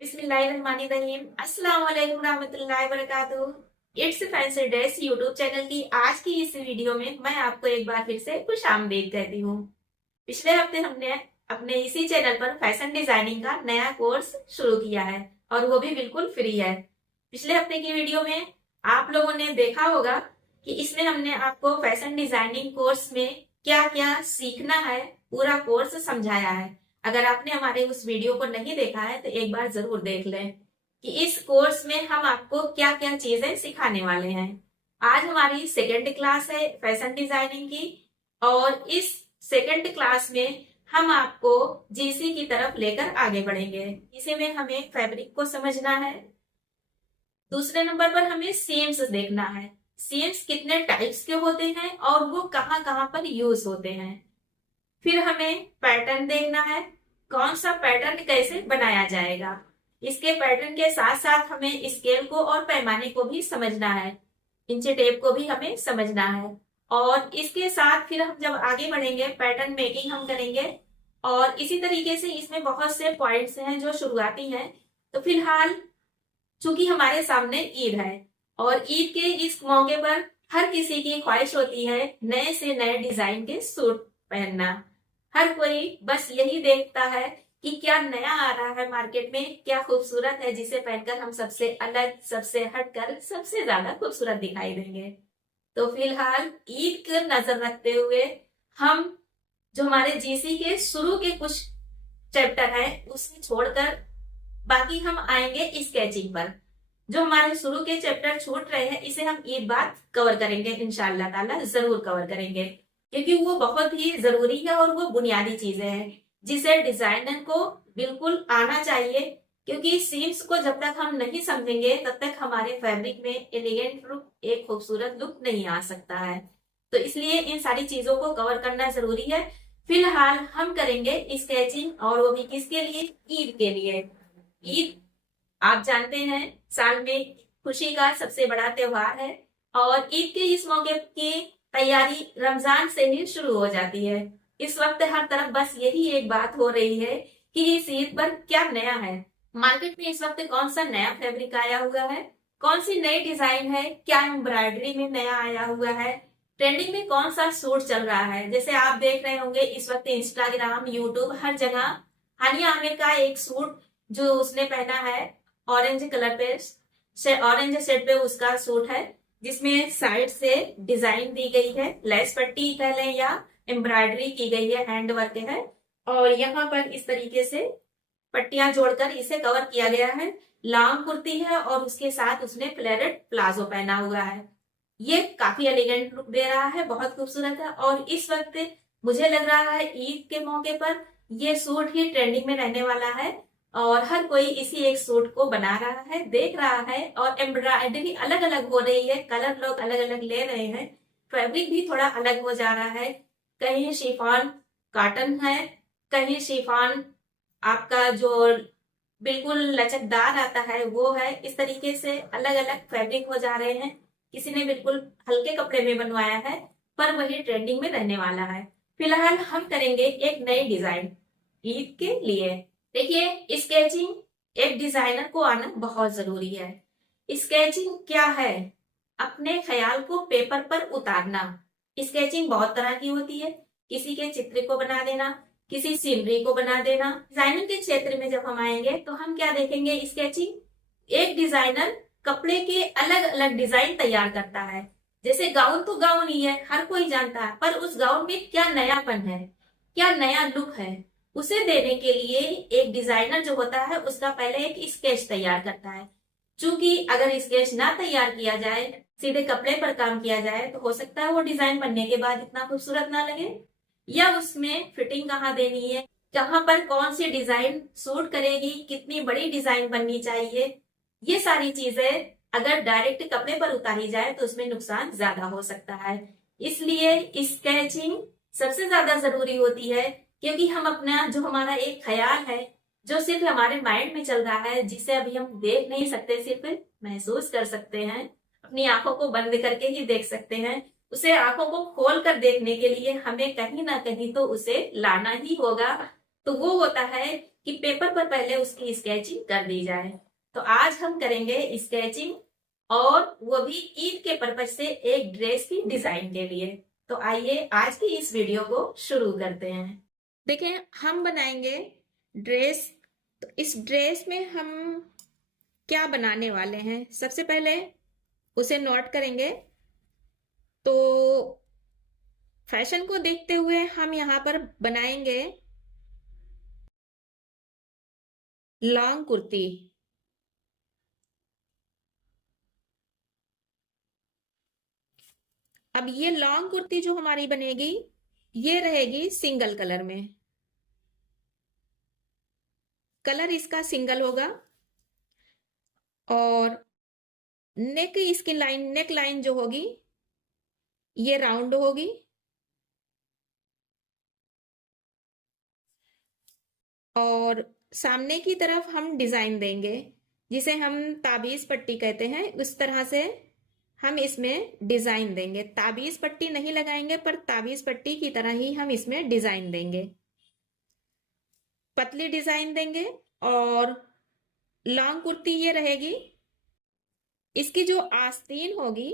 बिस्मिल्लाहिर्रहमानिर्रहीम। अस्सलाम वालेकुम रहमतुल्लाहि व बरकातुहू। It's fancy dress YouTube channel की आज की इस वीडियो में मैं आपको एक बार फिर से खुश आमदीद कहती हूँ। पिछले हफ्ते हमने अपने इसी चैनल पर फैशन डिजाइनिंग का नया कोर्स शुरू किया है और वो भी बिल्कुल फ्री है। पिछले हफ्ते की वीडियो में आप लोगों ने देखा होगा कि इसमें हमने आपको फैशन डिजाइनिंग कोर्स में क्या क्या सीखना है पूरा कोर्स समझाया है। अगर आपने हमारे उस वीडियो को नहीं देखा है तो एक बार जरूर देख लें कि इस कोर्स में हम आपको क्या क्या चीजें सिखाने वाले हैं। आज हमारी सेकेंड क्लास है फैशन डिजाइनिंग की और इस सेकेंड क्लास में हम आपको जीसी की तरफ लेकर आगे बढ़ेंगे। इसी में हमें फैब्रिक को समझना है। दूसरे नंबर पर हमें सीम्स देखना है। सीम्स कितने टाइप्स के होते हैं और वो कहाँ कहाँ पर यूज होते हैं। फिर हमें पैटर्न देखना है, कौन सा पैटर्न कैसे बनाया जाएगा। इसके पैटर्न के साथ साथ हमें स्केल को और पैमाने को भी समझना है, इंची टेप को भी हमें समझना है। और इसके साथ फिर हम जब आगे बढ़ेंगे पैटर्न मेकिंग हम करेंगे और इसी तरीके से इसमें बहुत से पॉइंट्स हैं जो शुरुआती हैं। तो फिलहाल चूंकि हमारे सामने ईद है और ईद के इस मौके पर हर किसी की ख्वाहिश होती है नए से नए डिजाइन के सूट पहनना। हर कोई बस यही देखता है कि क्या नया आ रहा है मार्केट में, क्या खूबसूरत है जिसे पहनकर हम सबसे अलग, सबसे हटकर, सबसे ज्यादा खूबसूरत दिखाई देंगे। तो फिलहाल ईद को नजर रखते हुए हम जो हमारे जीसी के शुरू के कुछ चैप्टर है उसे छोड़कर बाकी हम आएंगे स्केचिंग पर। जो हमारे शुरू के चैप्टर छूट रहे हैं इसे हम ईद बाद कवर करेंगे, इंशाल्लाह ताला जरूर कवर करेंगे, क्योंकि वो बहुत ही जरूरी है और वो बुनियादी चीजें हैं जिसे डिजाइनर को बिल्कुल आना चाहिए। क्योंकि सीम्स को जब तक हम नहीं समझेंगे तब तक हमारे फैब्रिक में एलिगेंट लुक, एक खूबसूरत लुक नहीं आ सकता है। तो इसलिए इन सारी चीजों को कवर करना जरूरी है। फिलहाल हम करेंगे स्केचिंग और वो भी किसके लिए, ईद के लिए। ईद आप जानते हैं साल में खुशी का सबसे बड़ा त्योहार है और ईद के इस मौके की तैयारी रमजान से ही शुरू हो जाती है। इस वक्त हर तरफ बस यही एक बात हो रही है कि इस ईद पर क्या नया है, मार्केट में इस वक्त कौन सा नया फैब्रिक आया हुआ है, कौन सी नई डिजाइन है, क्या एम्ब्रॉयडरी में नया आया हुआ है, ट्रेंडिंग में कौन सा सूट चल रहा है। जैसे आप देख रहे होंगे इस वक्त इंस्टाग्राम, यूट्यूब, हर जगह हानिया आमिर का एक सूट जो उसने पहना है ऑरेंज कलर पे, ऑरेंज शेड पे उसका सूट है जिसमें साइड से डिजाइन दी गई है, लेस पट्टी कह लें या एम्ब्रॉयडरी की गई है, हैंड वर्क है और यहाँ पर इस तरीके से पट्टियां जोड़कर इसे कवर किया गया है। लॉन्ग कुर्ती है और उसके साथ उसने फ्लेरेड प्लाजो पहना हुआ है। ये काफी एलिगेंट लुक दे रहा है, बहुत खूबसूरत है और इस वक्त मुझे लग रहा है ईद के मौके पर ये सूट ही ट्रेंडिंग में रहने वाला है और हर कोई इसी एक सूट को बना रहा है, देख रहा है और एम्ब्रॉयडरी अलग अलग हो रही है, कलर लोग अलग अलग ले रहे हैं, फैब्रिक भी थोड़ा अलग हो जा रहा है। कहीं शिफॉन कॉटन है, कहीं शिफॉन आपका जो बिल्कुल लचकदार आता है वो है। इस तरीके से अलग अलग फैब्रिक हो जा रहे हैं। किसी ने बिल्कुल हल्के कपड़े में बनवाया है पर वही ट्रेंडिंग में रहने वाला है। फिलहाल हम करेंगे एक नई डिजाइन ईद के लिए। देखिए स्केचिंग एक डिजाइनर को आना बहुत जरूरी है। स्केचिंग क्या है, अपने ख्याल को पेपर पर उतारना। स्केचिंग बहुत तरह की होती है, किसी के चित्र को बना देना, किसी सीनरी को बना देना। डिजाइनिंग के क्षेत्र में जब हम आएंगे तो हम क्या देखेंगे, स्केचिंग एक डिजाइनर कपड़े के अलग अलग डिजाइन तैयार करता है। जैसे गाउन तो गाउन ही है, हर कोई जानता है, पर उस गाउन में क्या नयापन है, क्या नया लुक है, उसे देने के लिए एक डिजाइनर जो होता है उसका पहले एक स्केच तैयार करता है। चूंकि अगर स्केच ना तैयार किया जाए, सीधे कपड़े पर काम किया जाए तो हो सकता है वो डिजाइन बनने के बाद इतना खूबसूरत ना लगे, या उसमें फिटिंग कहाँ देनी है, कहाँ पर कौन सी डिजाइन सूट करेगी, कितनी बड़ी डिजाइन बननी चाहिए, ये सारी चीजें अगर डायरेक्ट कपड़े पर उतारी जाए तो उसमें नुकसान ज्यादा हो सकता है। इसलिए स्केचिंग सबसे ज्यादा जरूरी होती है, क्योंकि हम अपना जो हमारा एक ख्याल है जो सिर्फ हमारे माइंड में चल रहा है, जिसे अभी हम देख नहीं सकते, सिर्फ महसूस कर सकते हैं, अपनी आंखों को बंद करके ही देख सकते हैं, उसे आंखों को खोल कर देखने के लिए हमें कहीं ना कहीं तो उसे लाना ही होगा। तो वो होता है कि पेपर पर पहले उसकी स्केचिंग कर दी जाए। तो आज हम करेंगे स्केचिंग, और वो भी ईद के पर्पज से एक ड्रेस की डिजाइन के लिए। तो आइए आज की इस वीडियो को शुरू करते हैं। देखें, हम बनाएंगे ड्रेस। तो इस ड्रेस में हम क्या बनाने वाले हैं, सबसे पहले उसे नोट करेंगे। तो फैशन को देखते हुए हम यहाँ पर बनाएंगे लॉन्ग कुर्ती। अब ये लॉन्ग कुर्ती जो हमारी बनेगी, ये रहेगी सिंगल कलर में। कलर इसका सिंगल होगा, और नेक इसकी लाइन, नेक लाइन जो होगी ये राउंड होगी। और सामने की तरफ हम डिजाइन देंगे, जिसे हम ताबीज पट्टी कहते हैं। उस तरह से हम इसमें डिजाइन देंगे। ताबीज पट्टी नहीं लगाएंगे, पर ताबीज पट्टी की तरह ही हम इसमें डिजाइन देंगे, पतली डिजाइन देंगे। और लॉन्ग कुर्ती ये रहेगी। इसकी जो आस्तीन होगी,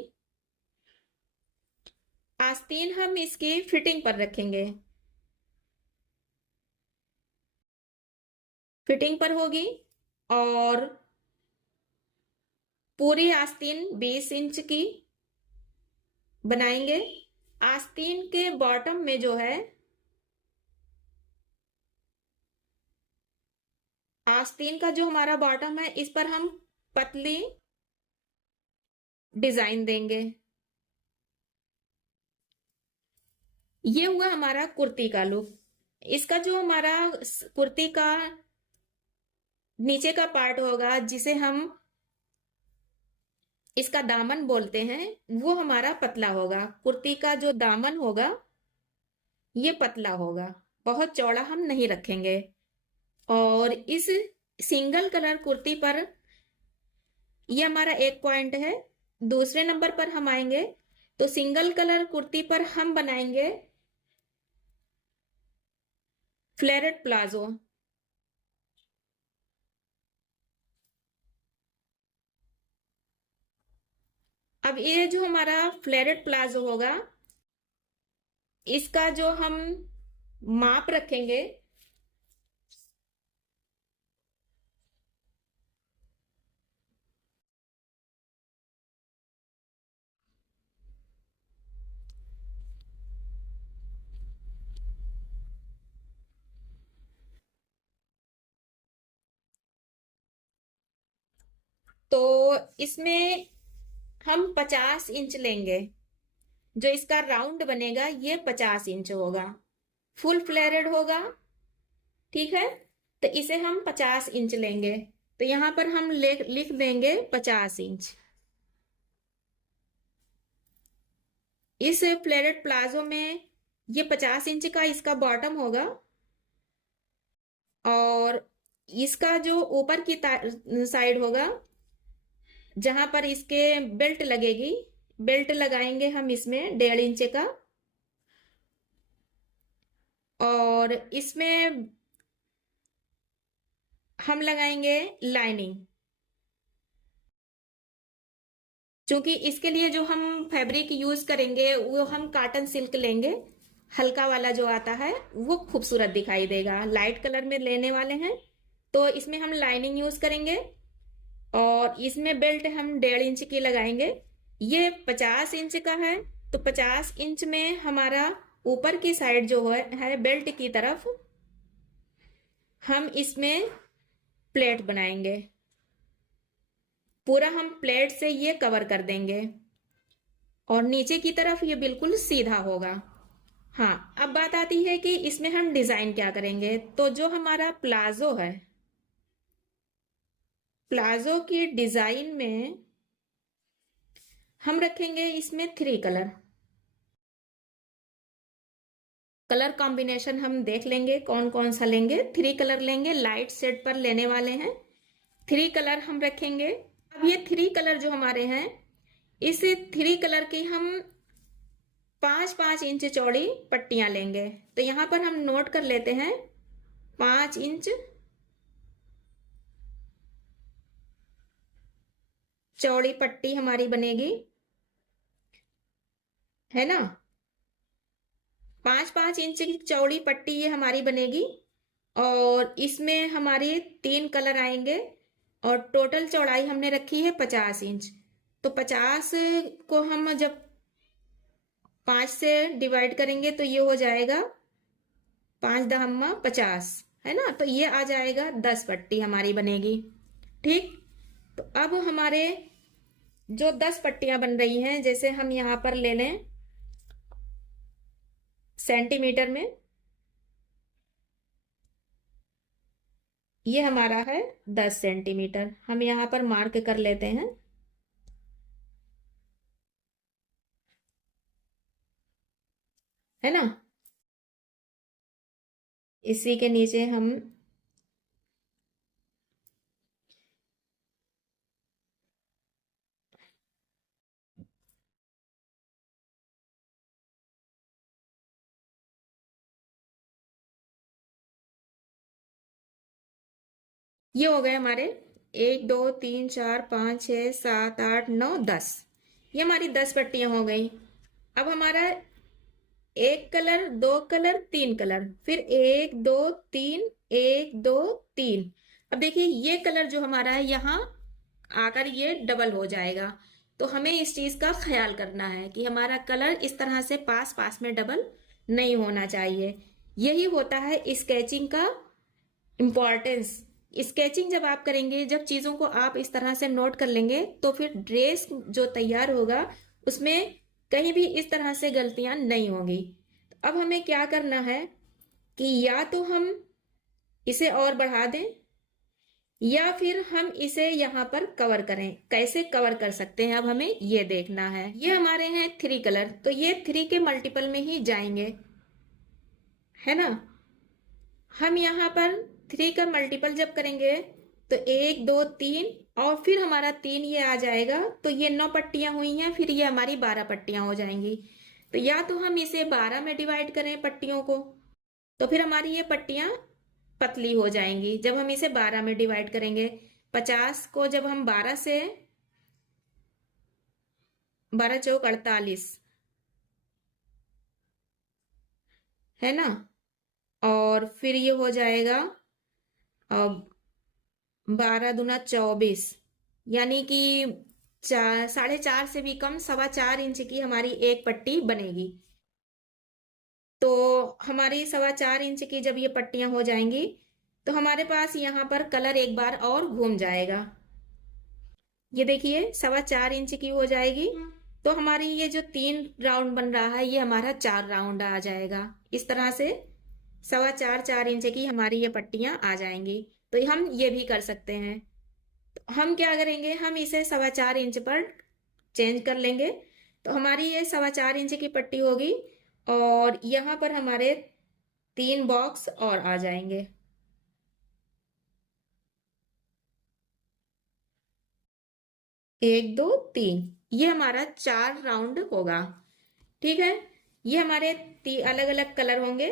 आस्तीन हम इसकी फिटिंग पर रखेंगे। फिटिंग पर होगी, और पूरी आस्तीन 20 इंच की बनाएंगे। आस्तीन के बॉटम में जो है, आस्तीन का जो हमारा बॉटम है, इस पर हम पतली डिजाइन देंगे। ये हुआ हमारा कुर्ती का लुक। इसका जो हमारा कुर्ती का नीचे का पार्ट होगा, जिसे हम इसका दामन बोलते हैं, वो हमारा पतला होगा। कुर्ती का जो दामन होगा ये पतला होगा, बहुत चौड़ा हम नहीं रखेंगे। और इस सिंगल कलर कुर्ती पर ये हमारा एक पॉइंट है। दूसरे नंबर पर हम आएंगे, तो सिंगल कलर कुर्ती पर हम बनाएंगे फ्लेरेट प्लाजो। अब ये जो हमारा फ्लेरेट प्लाजो होगा, इसका जो हम माप रखेंगे, तो इसमें हम 50 इंच लेंगे। जो इसका राउंड बनेगा ये 50 इंच होगा, फुल फ्लेयर्ड होगा, ठीक है। तो इसे हम 50 इंच लेंगे। तो यहां पर हम लिख देंगे 50 इंच। इस फ्लेयर्ड प्लाजो में ये 50 इंच का इसका बॉटम होगा, और इसका जो ऊपर की साइड होगा, जहां पर इसके बेल्ट लगेगी, बेल्ट लगाएंगे हम इसमें 1.5 इंच का। और इसमें हम लगाएंगे लाइनिंग। क्योंकि इसके लिए जो हम फैब्रिक यूज करेंगे, वो हम कॉटन सिल्क लेंगे। हल्का वाला जो आता है वो खूबसूरत दिखाई देगा। लाइट कलर में लेने वाले हैं, तो इसमें हम लाइनिंग यूज करेंगे। और इसमें बेल्ट हम 1.5 इंच की लगाएंगे। ये 50 इंच का है, तो 50 इंच में हमारा ऊपर की साइड जो है बेल्ट की तरफ, हम इसमें प्लेट बनाएंगे। पूरा हम प्लेट से ये कवर कर देंगे, और नीचे की तरफ ये बिल्कुल सीधा होगा। हाँ, अब बात आती है कि इसमें हम डिजाइन क्या करेंगे। तो जो हमारा प्लाजो है, प्लाजो की डिजाइन में हम रखेंगे इसमें 3 कलर। कलर कॉम्बिनेशन हम देख लेंगे कौन कौन सा लेंगे। 3 कलर लेंगे, लाइट शेड पर लेने वाले हैं। 3 कलर हम रखेंगे। अब ये 3 कलर जो हमारे हैं, इस 3 कलर की हम 5-5 इंच चौड़ी पट्टियां लेंगे। तो यहां पर हम नोट कर लेते हैं 5 इंच चौड़ी पट्टी हमारी बनेगी, है ना। 5-5 इंच की चौड़ी पट्टी ये हमारी बनेगी और इसमें हमारे 3 कलर आएंगे और टोटल चौड़ाई हमने रखी है 50 इंच। तो 50 को हम जब 5 से डिवाइड करेंगे तो ये हो जाएगा 5 दहम्मा 50, है ना। तो ये आ जाएगा 10 पट्टी हमारी बनेगी। ठीक, तो अब हमारे जो 10 पट्टियां बन रही हैं, जैसे हम यहां पर ले लें सेंटीमीटर में, ये हमारा है 10 सेंटीमीटर। हम यहां पर मार्क कर लेते हैं। है ना, इसी के नीचे हम ये हो गए हमारे 1 2 3 4 5 6 7 8 9 10। ये हमारी 10 पट्टियां हो गई। अब हमारा एक कलर, दो कलर, तीन कलर, फिर 1 2 3 1 2 3। अब देखिए ये कलर जो हमारा है यहाँ आकर ये डबल हो जाएगा। तो हमें इस चीज का ख्याल करना है कि हमारा कलर इस तरह से पास पास में डबल नहीं होना चाहिए। यही होता है स्केचिंग का इम्पॉर्टेंस। स्केचिंग जब आप करेंगे, जब चीजों को आप इस तरह से नोट कर लेंगे, तो फिर ड्रेस जो तैयार होगा उसमें कहीं भी इस तरह से गलतियां नहीं होंगी। अब हमें क्या करना है कि या तो हम इसे और बढ़ा दें या फिर हम इसे यहाँ पर कवर करें। कैसे कवर कर सकते हैं अब हमें ये देखना है। ये हमारे हैं 3 कलर, तो ये 3 के मल्टीपल में ही जाएंगे, है ना। हम यहाँ पर 3 का मल्टीपल जब करेंगे तो 1 2 3 और फिर हमारा 3 ये आ जाएगा। तो ये 9 पट्टियां हुई हैं, फिर ये हमारी 12 पट्टियां हो जाएंगी। तो या तो हम इसे 12 में डिवाइड करें पट्टियों को, तो फिर हमारी ये पट्टियां पतली हो जाएंगी जब हम इसे 12 में डिवाइड करेंगे। 50 को जब हम 12 से, 12 चौक 48, है ना। और फिर ये हो जाएगा अब 12 दूना 24, यानी कि 4.5 से भी कम, 4.25 इंच की हमारी एक पट्टी बनेगी। तो हमारी 4.25 इंच की जब ये पट्टियां हो जाएंगी तो हमारे पास यहाँ पर कलर एक बार और घूम जाएगा। ये देखिए 4.25 इंच की हो जाएगी। तो हमारी ये जो 3 राउंड बन रहा है ये हमारा 4 राउंड आ जाएगा। इस तरह से 4.25 4 इंच की हमारी ये पट्टियां आ जाएंगी। तो हम ये भी कर सकते हैं। तो हम क्या करेंगे, हम इसे 4.25 इंच पर चेंज कर लेंगे। तो हमारी ये 4.25 इंच की पट्टी होगी और यहाँ पर हमारे 3 बॉक्स और आ जाएंगे। 1 2 3, ये हमारा 4 राउंड होगा। ठीक है, ये हमारे अलग अलग कलर होंगे।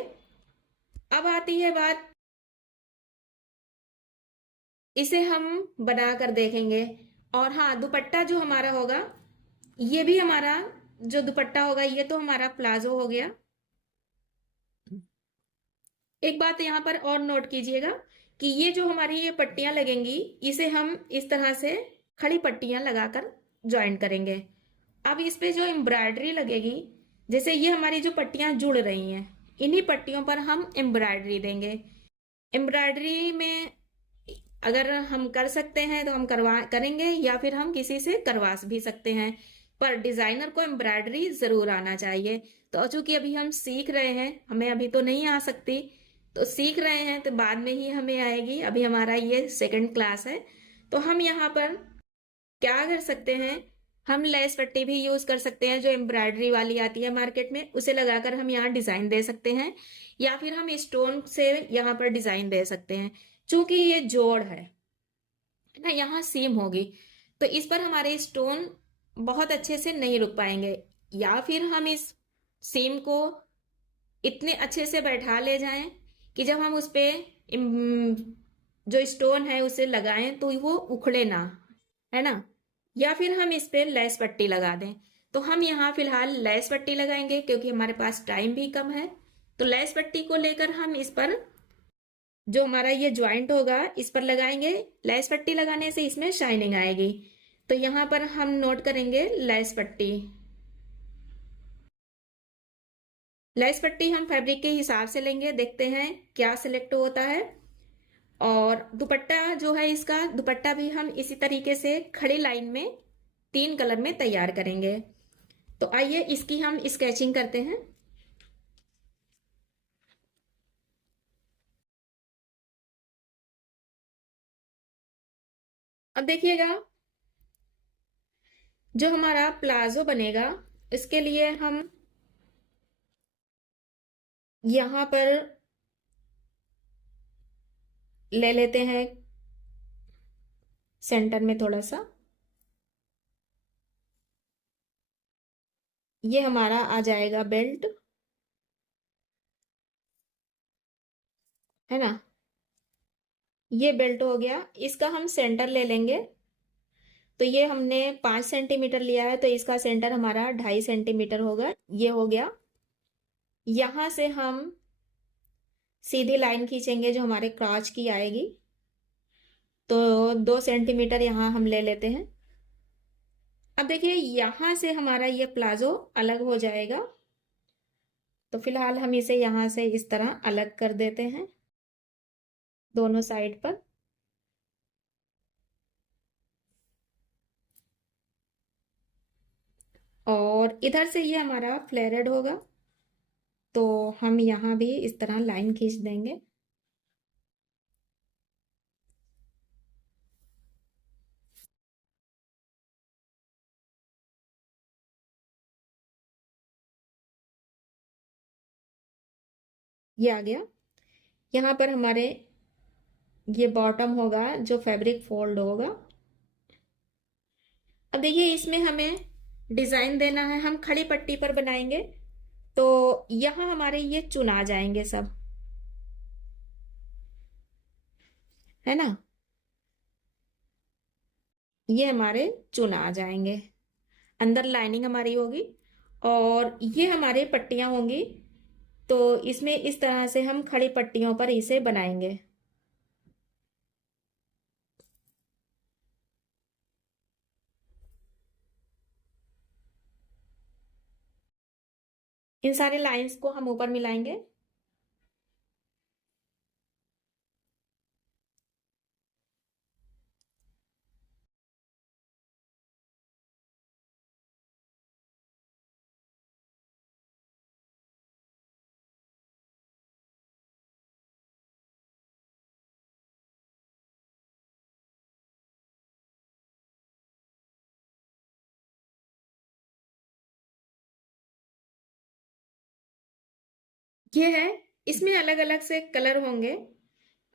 अब आती है बात, इसे हम बना कर देखेंगे। और हाँ, दुपट्टा जो हमारा होगा, ये भी हमारा जो दुपट्टा होगा ये तो हमारा प्लाजो हो गया। एक बात यहाँ पर और नोट कीजिएगा कि ये जो हमारी ये पट्टियां लगेंगी इसे हम इस तरह से खड़ी पट्टियां लगाकर ज्वाइन करेंगे। अब इस पे जो एम्ब्रॉयडरी लगेगी, जैसे ये हमारी जो पट्टियां जुड़ रही हैं, इन्हीं पट्टियों पर हम एम्ब्रॉयडरी देंगे। एम्ब्रॉयडरी में अगर हम कर सकते हैं तो हम करेंगे या फिर हम किसी से करवा भी सकते हैं, पर डिजाइनर को एम्ब्रॉयडरी जरूर आना चाहिए। तो चूंकि अभी हम सीख रहे हैं, हमें अभी तो नहीं आ सकती, तो सीख रहे हैं तो बाद में ही हमें आएगी। अभी हमारा ये सेकंड क्लास है। तो हम यहाँ पर क्या कर सकते हैं, हम लेस पट्टी भी यूज कर सकते हैं जो एम्ब्रॉयडरी वाली आती है मार्केट में, उसे लगाकर हम यहाँ डिजाइन दे सकते हैं, या फिर हम स्टोन से यहाँ पर डिजाइन दे सकते हैं। चूंकि ये जोड़ है ना, यहाँ सीम होगी, तो इस पर हमारे स्टोन बहुत अच्छे से नहीं रुक पाएंगे। या फिर हम इस सीम को इतने अच्छे से बैठा ले जाएं कि जब हम उस पे जो स्टोन है उसे लगाएं तो वो उखड़े ना, है ना। या फिर हम इस पे लेस पट्टी लगा दें। तो हम यहाँ फिलहाल लेस पट्टी लगाएंगे क्योंकि हमारे पास टाइम भी कम है। तो लेस पट्टी को लेकर हम इस पर जो हमारा ये ज्वाइंट होगा इस पर लगाएंगे। लेस पट्टी लगाने से इसमें शाइनिंग आएगी। तो यहाँ पर हम नोट करेंगे लेस पट्टी। लेस पट्टी हम फैब्रिक के हिसाब से लेंगे, देखते हैं क्या सिलेक्ट होता है। और दुपट्टा जो है इसका दुपट्टा भी हम इसी तरीके से खड़ी लाइन में 3 कलर में तैयार करेंगे। तो आइए इसकी हम स्केचिंग करते हैं। अब देखिएगा जो हमारा प्लाजो बनेगा इसके लिए हम यहाँ पर ले लेते हैं सेंटर में थोड़ा सा। ये हमारा आ जाएगा बेल्ट, है ना। ये बेल्ट हो गया, इसका हम सेंटर ले लेंगे। तो ये हमने 5 सेंटीमीटर लिया है तो इसका सेंटर हमारा 2.5 सेंटीमीटर होगा। ये हो गया। यहां से हम सीधी लाइन खींचेंगे जो हमारे क्रॉच की आएगी। तो 2 सेंटीमीटर यहाँ हम ले लेते हैं। अब देखिए यहां से हमारा ये प्लाजो अलग हो जाएगा। तो फिलहाल हम इसे यहां से इस तरह अलग कर देते हैं दोनों साइड पर। और इधर से ये हमारा फ्लेरेड होगा। तो हम यहाँ भी इस तरह लाइन खींच देंगे। ये आ गया। यहाँ पर हमारे ये बॉटम होगा जो फैब्रिक फोल्ड होगा। अब देखिए इसमें हमें डिजाइन देना है, हम खड़ी पट्टी पर बनाएंगे। तो यहाँ हमारे ये चुना जाएंगे सब, है ना। ये हमारे चुना आ जाएंगे। अंदर लाइनिंग हमारी होगी और ये हमारे पट्टियां होंगी। तो इसमें इस तरह से हम खड़ी पट्टियों पर इसे बनाएंगे। इन सारे लाइंस को हम ऊपर मिलाएंगे। ये है, इसमें अलग अलग से कलर होंगे।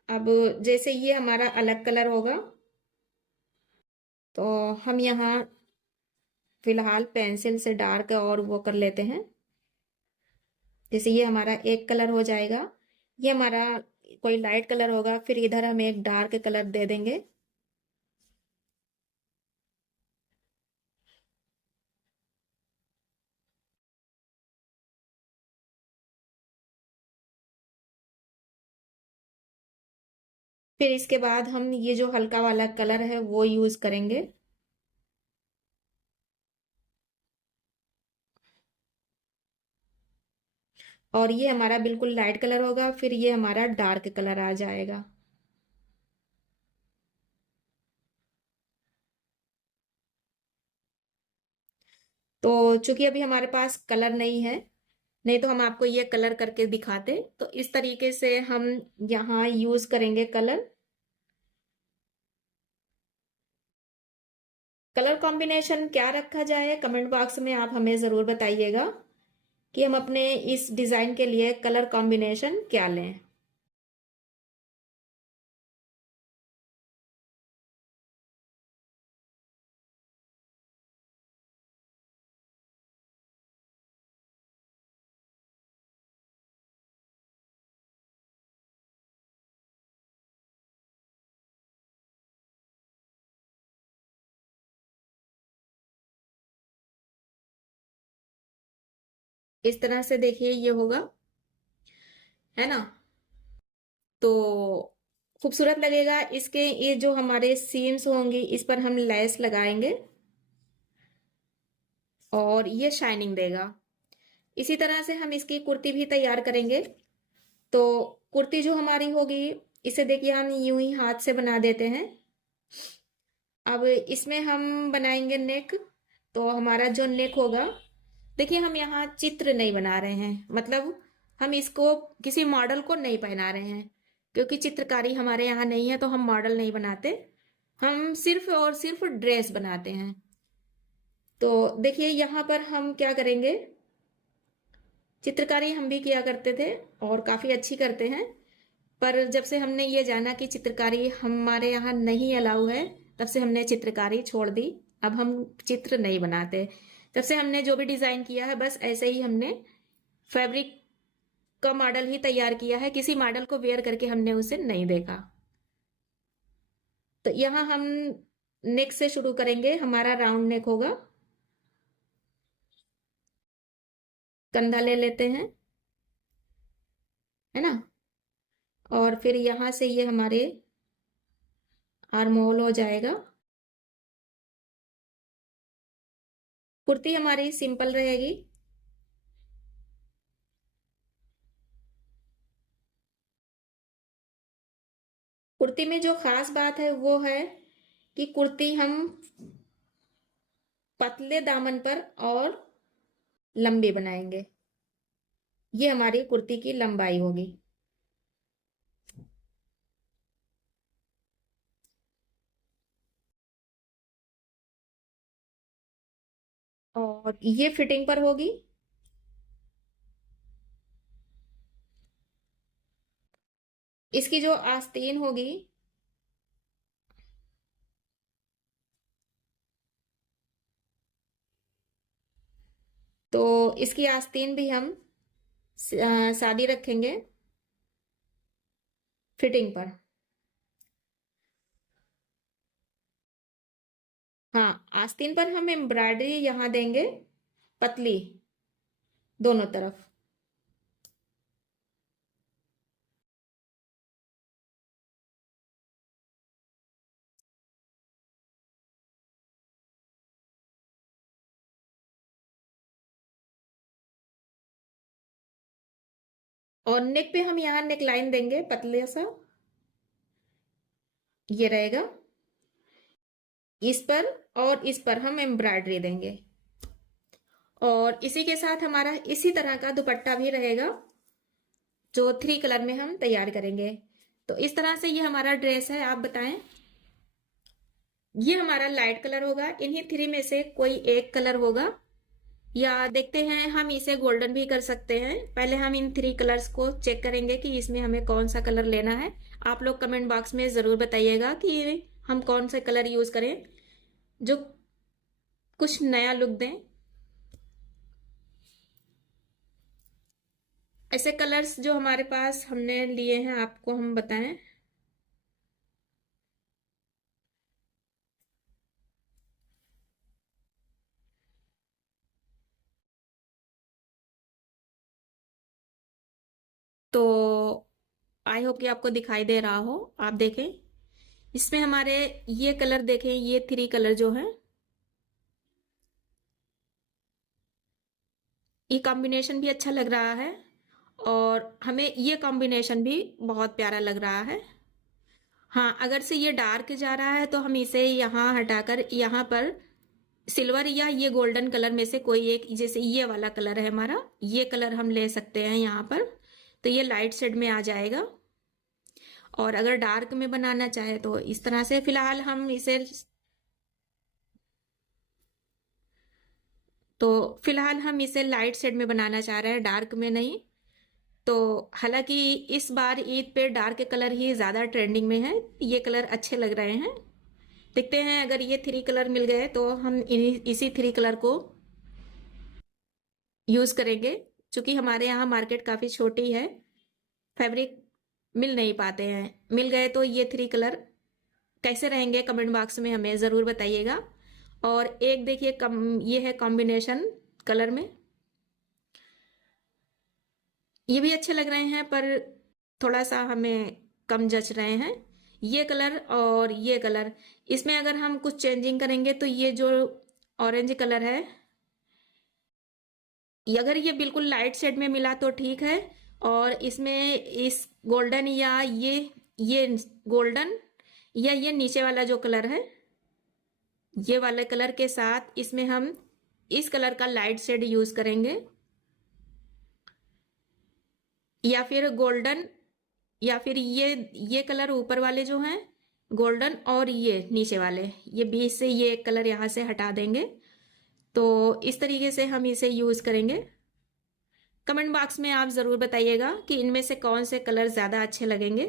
अब जैसे ये हमारा अलग कलर होगा तो हम यहाँ फिलहाल पेंसिल से डार्क और वो कर लेते हैं। जैसे ये हमारा एक कलर हो जाएगा, ये हमारा कोई लाइट कलर होगा, फिर इधर हम एक डार्क कलर दे देंगे। फिर इसके बाद हम ये जो हल्का वाला कलर है वो यूज करेंगे। और ये हमारा बिल्कुल लाइट कलर होगा, फिर ये हमारा डार्क कलर आ जाएगा। तो चूंकि अभी हमारे पास कलर नहीं है, नहीं तो हम आपको ये कलर करके दिखाते। तो इस तरीके से हम यहाँ यूज करेंगे कलर। कलर कॉम्बिनेशन क्या रखा जाए कमेंट बॉक्स में आप हमें ज़रूर बताइएगा कि हम अपने इस डिज़ाइन के लिए कलर कॉम्बिनेशन क्या लें। इस तरह से देखिए ये होगा, है ना। तो खूबसूरत लगेगा। इसके ये जो हमारे सीम्स होंगी इस पर हम लेस लगाएंगे और ये शाइनिंग देगा। इसी तरह से हम इसकी कुर्ती भी तैयार करेंगे। तो कुर्ती जो हमारी होगी, इसे देखिए हम यूं ही हाथ से बना देते हैं। अब इसमें हम बनाएंगे नेक। तो हमारा जो नेक होगा, देखिए हम यहाँ चित्र नहीं बना रहे हैं, मतलब हम इसको किसी मॉडल को नहीं पहना रहे हैं, क्योंकि चित्रकारी हमारे यहाँ नहीं है तो हम मॉडल नहीं बनाते। हम सिर्फ और सिर्फ ड्रेस बनाते हैं। तो देखिए यहाँ पर हम क्या करेंगे, चित्रकारी हम भी किया करते थे और काफी अच्छी करते हैं, पर जब से हमने ये जाना कि चित्रकारी हमारे यहाँ नहीं अलाउ है, तब से हमने चित्रकारी छोड़ दी। अब हम चित्र नहीं बनाते। तब से हमने जो भी डिजाइन किया है बस ऐसे ही हमने फैब्रिक का मॉडल ही तैयार किया है, किसी मॉडल को वेयर करके हमने उसे नहीं देखा। तो यहाँ हम नेक से शुरू करेंगे। हमारा राउंड नेक होगा। कंधा ले लेते हैं, है ना। और फिर यहाँ से ये हमारे आर्म होल हो जाएगा। कुर्ती हमारी सिंपल रहेगी। कुर्ती में जो खास बात है वो है कि कुर्ती हम पतले दामन पर और लंबी बनाएंगे। ये हमारी कुर्ती की लंबाई होगी। और ये फिटिंग पर होगी। इसकी जो आस्तीन होगी, तो इसकी आस्तीन भी हम सादी रखेंगे फिटिंग पर। हाँ, आस्तीन पर हम एम्ब्रॉयडरी यहाँ देंगे पतली, दोनों तरफ। और नेक पे हम यहाँ नेक लाइन देंगे पतले सा, ये रहेगा। इस पर और इस पर हम एम्ब्रॉयडरी देंगे। और इसी के साथ हमारा इसी तरह का दुपट्टा भी रहेगा, जो 3 कलर में हम तैयार करेंगे। तो इस तरह से ये हमारा ड्रेस है। आप बताएं, ये हमारा लाइट कलर होगा। इन्हीं 3 में से कोई एक कलर होगा, या देखते हैं हम इसे गोल्डन भी कर सकते हैं। पहले हम इन 3 कलर्स को चेक करेंगे कि इसमें हमें कौन सा कलर लेना है। आप लोग कमेंट बॉक्स में जरूर बताइएगा कि हम कौन सा कलर यूज करें जो कुछ नया लुक दें। ऐसे कलर्स जो हमारे पास हमने लिए हैं आपको हम बताएं। तो आई होप कि आपको दिखाई दे रहा हो। आप देखें, इसमें हमारे ये कलर देखें, ये 3 कलर जो है, ये कॉम्बिनेशन भी अच्छा लग रहा है और हमें ये कॉम्बिनेशन भी बहुत प्यारा लग रहा है। हाँ, अगर से ये डार्क जा रहा है तो हम इसे यहाँ हटाकर यहाँ पर सिल्वर या ये गोल्डन कलर में से कोई एक, जैसे ये वाला कलर है हमारा, ये कलर हम ले सकते हैं यहाँ पर। तो ये लाइट शेड में आ जाएगा। और अगर डार्क में बनाना चाहे तो इस तरह से, फिलहाल हम इसे, तो फिलहाल हम इसे लाइट शेड में बनाना चाह रहे हैं, डार्क में नहीं। तो हालांकि इस बार ईद पे डार्क कलर ही ज्यादा ट्रेंडिंग में है, ये कलर अच्छे लग रहे हैं। देखते हैं, अगर ये 3 कलर मिल गए तो हम इसी 3 कलर को यूज करेंगे। क्योंकि हमारे यहाँ मार्केट काफी छोटी है, फैब्रिक मिल नहीं पाते हैं। मिल गए तो ये 3 कलर कैसे रहेंगे कमेंट बॉक्स में हमें ज़रूर बताइएगा। और एक देखिए, ये है कॉम्बिनेशन कलर में। ये भी अच्छे लग रहे हैं पर थोड़ा सा हमें कम जच रहे हैं। ये कलर और ये कलर, इसमें अगर हम कुछ चेंजिंग करेंगे तो ये जो ऑरेंज कलर है, अगर ये बिल्कुल लाइट शेड में मिला तो ठीक है। और इसमें इस गोल्डन या ये गोल्डन या ये नीचे वाला जो कलर है, ये वाले कलर के साथ इसमें हम इस कलर का लाइट शेड यूज करेंगे, या फिर गोल्डन, या फिर ये कलर ऊपर वाले जो हैं गोल्डन, और ये नीचे वाले, ये बीच से ये कलर यहाँ से हटा देंगे। तो इस तरीके से हम इसे यूज करेंगे। कमेंट बॉक्स में आप जरूर बताइएगा कि इनमें से कौन से कलर ज्यादा अच्छे लगेंगे।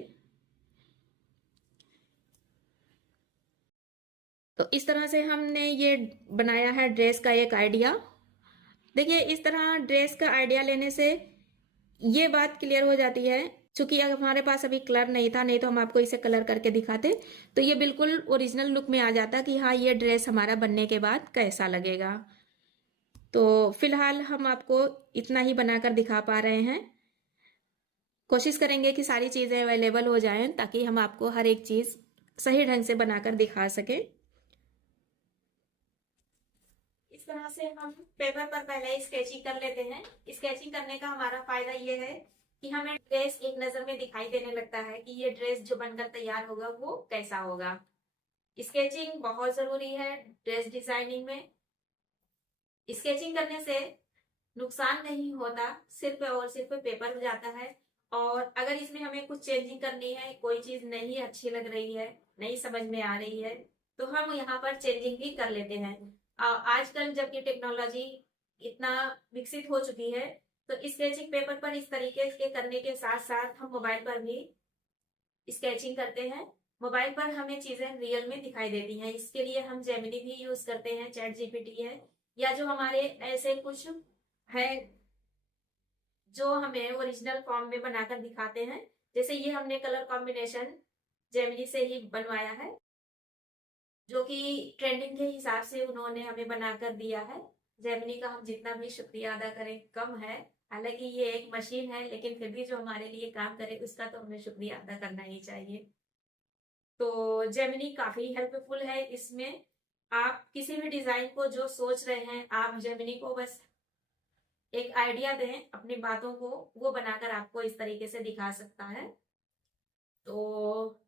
तो इस तरह से हमने ये बनाया है ड्रेस का एक आइडिया। देखिए, इस तरह ड्रेस का आइडिया लेने से ये बात क्लियर हो जाती है, क्योंकि अगर हमारे पास अभी कलर नहीं था, नहीं तो हम आपको इसे कलर करके दिखाते, तो ये बिल्कुल ओरिजिनल लुक में आ जाता कि हाँ ये ड्रेस हमारा बनने के बाद कैसा लगेगा। तो फिलहाल हम आपको इतना ही बनाकर दिखा पा रहे हैं। कोशिश करेंगे कि सारी चीज़ें अवेलेबल हो जाएं ताकि हम आपको हर एक चीज़ सही ढंग से बनाकर दिखा सकें। इस तरह से हम पेपर पर पहले स्केचिंग कर लेते हैं। स्केचिंग करने का हमारा फायदा ये है कि हमें ड्रेस एक नजर में दिखाई देने लगता है कि ये ड्रेस जो बनकर तैयार होगा वो कैसा होगा। स्केचिंग बहुत जरूरी है ड्रेस डिजाइनिंग में। स्केचिंग करने से नुकसान नहीं होता, सिर्फ और सिर्फ पेपर जाता है। और अगर इसमें हमें कुछ चेंजिंग करनी है, कोई चीज नहीं अच्छी लग रही है, नहीं समझ में आ रही है, तो हम यहाँ पर चेंजिंग भी कर लेते हैं। आजकल जबकि टेक्नोलॉजी इतना विकसित हो चुकी है, तो स्केचिंग पेपर पर इस तरीके के करने के साथ साथ हम मोबाइल पर भी स्केचिंग करते हैं। मोबाइल पर हमें चीजें रियल में दिखाई देती हैं। इसके लिए हम जेमिनी भी यूज करते हैं, चैट जीपीटी है, या जो हमारे ऐसे कुछ है जो हमें ओरिजिनल फॉर्म में बनाकर दिखाते हैं। जैसे ये हमने कलर कॉम्बिनेशन जेमिनी से ही बनवाया है, जो कि ट्रेंडिंग के हिसाब से उन्होंने हमें बनाकर दिया है। जेमिनी का हम जितना भी शुक्रिया अदा करें कम है। हालांकि ये एक मशीन है, लेकिन फिर भी जो हमारे लिए काम करे उसका तो हमें शुक्रिया अदा करना ही चाहिए। तो जेमिनी काफी हेल्पफुल है इसमें। आप किसी भी डिजाइन को जो सोच रहे हैं, आप जेमिनी को बस एक आइडिया दें अपनी बातों को, वो बनाकर आपको इस तरीके से दिखा सकता है। तो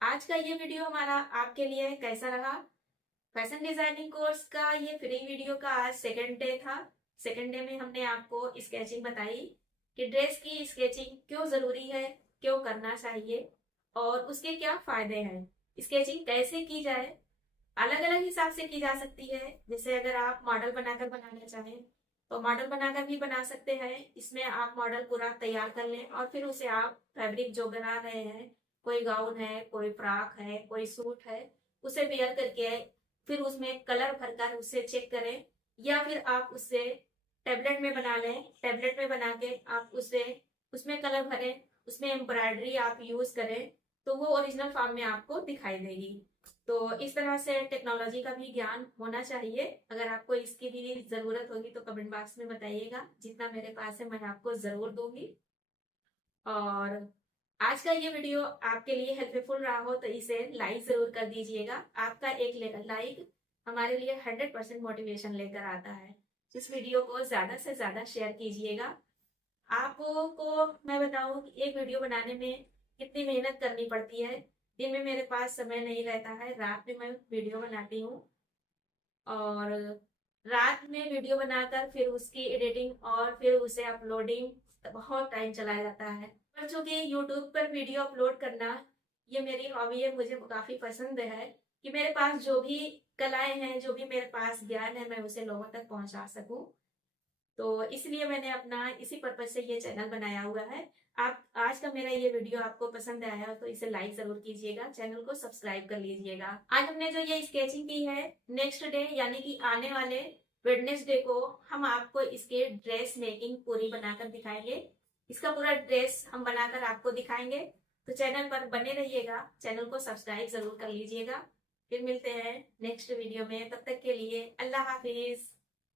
आज का ये वीडियो हमारा आपके लिए कैसा रहा? फैशन डिजाइनिंग कोर्स का ये फ्री वीडियो का आज सेकंड डे था। सेकंड डे में हमने आपको स्केचिंग बताई कि ड्रेस की स्केचिंग क्यों जरूरी है, क्यों करना चाहिए, और उसके क्या फायदे हैं। स्केचिंग कैसे की जाए, अलग अलग हिसाब से की जा सकती है। जैसे अगर आप मॉडल बनाकर बनाना चाहें तो मॉडल बनाकर भी बना सकते हैं। इसमें आप मॉडल पूरा तैयार कर लें और फिर उसे आप फैब्रिक जो बना रहे हैं, कोई गाउन है, कोई फ्रॉक है, कोई सूट है, उसे वेयर करके फिर उसमें कलर भरकर उसे चेक करें। या फिर आप उससे टेबलेट में बना लें, टेबलेट में बना के आप उसे उसमें कलर भरें, उसमें एम्ब्रॉयडरी आप यूज करें, तो वो ओरिजिनल फॉर्म में आपको दिखाई देगी। तो इस तरह से टेक्नोलॉजी का भी ज्ञान होना चाहिए। अगर आपको इसकी भी जरूरत होगी तो कमेंट बॉक्स में बताइएगा, जितना मेरे पास है मैं आपको जरूर दूंगी। और आज का ये वीडियो आपके लिए हेल्पफुल रहा हो तो इसे लाइक जरूर कर दीजिएगा। आपका एक लाइक हमारे लिए 100% मोटिवेशन लेकर आता है। इस वीडियो को ज्यादा से ज्यादा शेयर कीजिएगा। आपको मैं बताऊं कि एक वीडियो बनाने में कितनी मेहनत करनी पड़ती है। दिन में मेरे पास समय नहीं रहता है, रात में मैं वीडियो बनाती हूँ, और रात में वीडियो बनाकर फिर उसकी एडिटिंग और फिर उसे अपलोडिंग, बहुत टाइम चला जाता है। पर चूंकि यूट्यूब पर वीडियो अपलोड करना ये मेरी हॉबी है, मुझे काफी पसंद है कि मेरे पास जो भी कलाएं हैं, जो भी मेरे पास ज्ञान है, मैं उसे लोगों तक पहुंचा सकूं। तो इसलिए मैंने अपना इसी पर्पज से ये चैनल बनाया हुआ है। आप आज का मेरा ये वीडियो आपको पसंद आया हो तो इसे लाइक जरूर कीजिएगा, चैनल को सब्सक्राइब कर लीजिएगा। आज हमने जो ये स्केचिंग की है, नेक्स्ट डे यानी कि आने वाले वेडनेसडे को हम आपको इसके ड्रेस मेकिंग पूरी बनाकर दिखाएंगे। इसका पूरा ड्रेस हम बनाकर आपको दिखाएंगे। तो चैनल पर बने रहिएगा, चैनल को सब्सक्राइब जरूर कर लीजिएगा। फिर मिलते हैं नेक्स्ट वीडियो में, तब तक के लिए अल्लाह हाफिज।